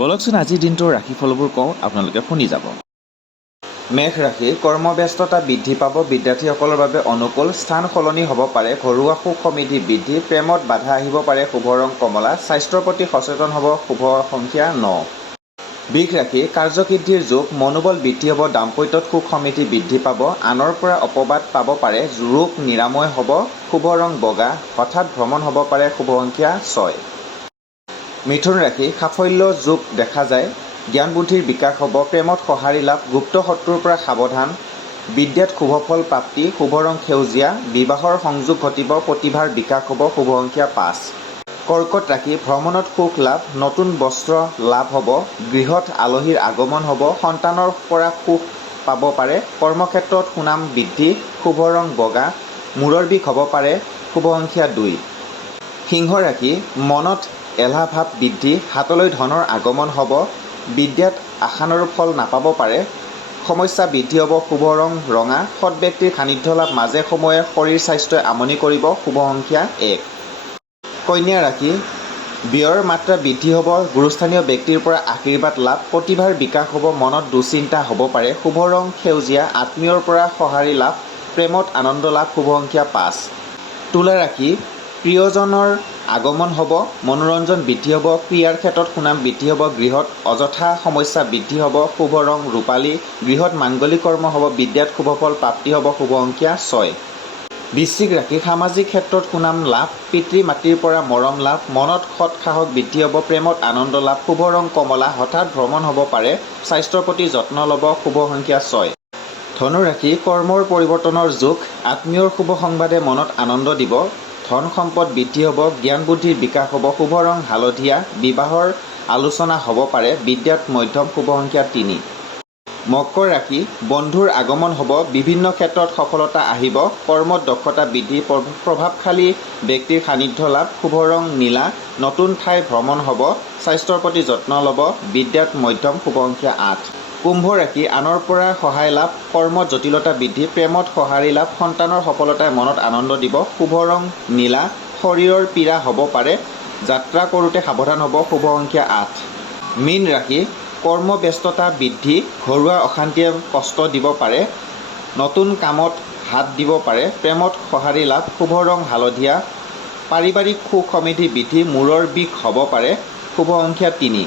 বলকচোন আজিৰ দিনটোৰ ৰাশিফলবোৰ কওঁ, আপোনালোকে শুনি যাব। মেঘ ৰাশি কৰ্মব্যস্ততা বৃদ্ধি পাব, বিদ্যাৰ্থীসকলৰ বাবে অনুকূল, স্থান সলনি হ'ব পাৰে, ঘৰুৱা সুখ সমৃদ্ধি বৃদ্ধি, প্ৰেমত বাধা আহিব পাৰে, শুভ ৰং কমলা, স্বাস্থ্যৰ প্ৰতি সচেতন হ'ব, শুভ সংখ্যা 9। বৃষ ৰাশি কাৰ্যসিদ্ধিৰ যোগ, মনোবল বৃদ্ধি হ'ব, দাম্পত্যত সুখ সমৃদ্ধি বৃদ্ধি পাব, আনৰ পৰা অপবাদ পাব পাৰে, ৰোগ নিৰাময় হ'ব, শুভ ৰং বগা, হঠাৎ ভ্ৰমণ হ'ব পাৰে, শুভ সংখ্যা 6। মিথুন ৰাশি সাফল্য যোগ দেখা যায়, জ্ঞান বুদ্ধিৰ বিকাশ হ'ব, প্ৰেমত সঁহাৰি লাভ, গুপ্ত শত্ৰুৰ পৰা সাৱধান, বিদ্যাত শুভফল প্ৰাপ্তি, শুভ ৰং সেউজীয়া, বিবাহৰ সংযোগ ঘটিব, প্ৰতিভাৰ বিকাশ হ'ব, শুভ সংখ্যা 5। কৰ্কট ৰাশি ভ্ৰমণত সুখ লাভ, নতুন বস্ত্ৰ লাভ হ'ব, গৃহত আলহীৰ আগমন হ'ব, সন্তানৰ পৰা সুখ পাব পাৰে, কৰ্মক্ষেত্ৰত সুনাম বৃদ্ধি, শুভ ৰং বগা, মূৰৰ বিষ হ'ব পাৰে, শুভ সংখ্যা 2। সিংহ ৰাশি মনত এলাহ ভাৱ বৃদ্ধি, হাতলৈ ধনৰ আগমন হ'ব, বিদ্যাত আশানুৰূপ ফল নাপাব পাৰে, সমস্যা বৃদ্ধি হ'ব, শুভ ৰং ৰঙা, সৎ ব্যক্তিৰ সান্নিধ্য লাভ, মাজে সময়ে শৰীৰ স্বাস্থ্যই আমনি কৰিব, শুভ সংখ্যা 1। কন্যা ৰাশি ব্যয়ৰ মাত্ৰা বৃদ্ধি হ'ব, গুৰুস্থানীয় ব্যক্তিৰ পৰা আশীৰ্বাদ লাভ, প্ৰতিভাৰ বিকাশ হ'ব, মনত দুশ্চিন্তা হ'ব পাৰে, শুভ ৰং সেউজীয়া, আত্মীয়ৰ পৰা সঁহাৰি লাভ, প্ৰেমত আনন্দ লাভ, শুভ সংখ্যা 5। তুলা ৰাশি প্ৰিয়জনৰ আগমন হ'ব, মনোৰঞ্জন বৃদ্ধি হ'ব, ক্ৰীড়াৰ ক্ষেত্ৰত সুনাম বৃদ্ধি হ'ব, গৃহত অযথা সমস্যা বৃদ্ধি হ'ব, শুভ ৰং ৰূপালী, গৃহত মাংগলিক কৰ্ম হ'ব, বিদ্যাত শুভফল প্ৰাপ্তি হ'ব, শুভ সংখ্যা 6। বৃশ্চিক ৰাশি সামাজিক ক্ষেত্ৰত সুনাম লাভ, পিতৃ মাতৃৰ পৰা মৰম লাভ, মনত সৎ সাহস বৃদ্ধি হ'ব, প্ৰেমত আনন্দ লাভ, শুভ ৰং কমলা, হঠাৎ ভ্ৰমণ হ'ব পাৰে, স্বাস্থ্যৰ প্ৰতি যত্ন ল'ব, শুভ সংখ্যা 6। ধনু ৰাশি কৰ্মৰ পৰিৱৰ্তনৰ যোগ, আত্মীয়ৰ শুভ সংবাদে মনত আনন্দ দিব, ধন সম্পদ বৃদ্ধি হ'ব, জ্ঞান বুদ্ধিৰ বিকাশ হ'ব, শুভ ৰং হালধীয়া, বিবাহৰ আলোচনা হ'ব পাৰে, বিদ্যাত মধ্যম, শুভ সংখ্যা 3। মকৰ ৰাশি বন্ধুৰ আগমন হ'ব, বিভিন্ন ক্ষেত্ৰত সফলতা আহিব, কৰ্মত দক্ষতা বৃদ্ধি, প্ৰভাৱশালী ব্যক্তিৰ সান্নিধ্য লাভ, শুভ ৰং নীলা, নতুন ঠাই ভ্ৰমণ হ'ব, স্বাস্থ্যৰ প্ৰতি যত্ন ল'ব, বিদ্যাত মধ্যম, শুভ সংখ্যা 8। কুম্ভ ৰাশি আনৰ পৰা সহায় লাভ, কৰ্মত জটিলতা বৃদ্ধি, প্ৰেমত সঁহাৰি লাভ, সন্তানৰ সফলতাই মনত আনন্দ দিব, শুভ ৰং নীলা, শৰীৰৰ পীড়া হ'ব পাৰে, যাত্ৰা কৰোঁতে সাৱধান হ'ব, শুভ সংখ্যা 8। মীন ৰাশি কৰ্মব্যস্ততা বৃদ্ধি, ঘৰুৱা অশান্তিয়ে কষ্ট দিব পাৰে, নতুন কামত হাত দিব পাৰে, প্ৰেমত সঁহাৰি লাভ, শুভ ৰং হালধীয়া, পাৰিবাৰিক সুখ সমৃদ্ধি বৃদ্ধি, মূৰৰ বিষ হ'ব পাৰে, শুভ সংখ্যা 3।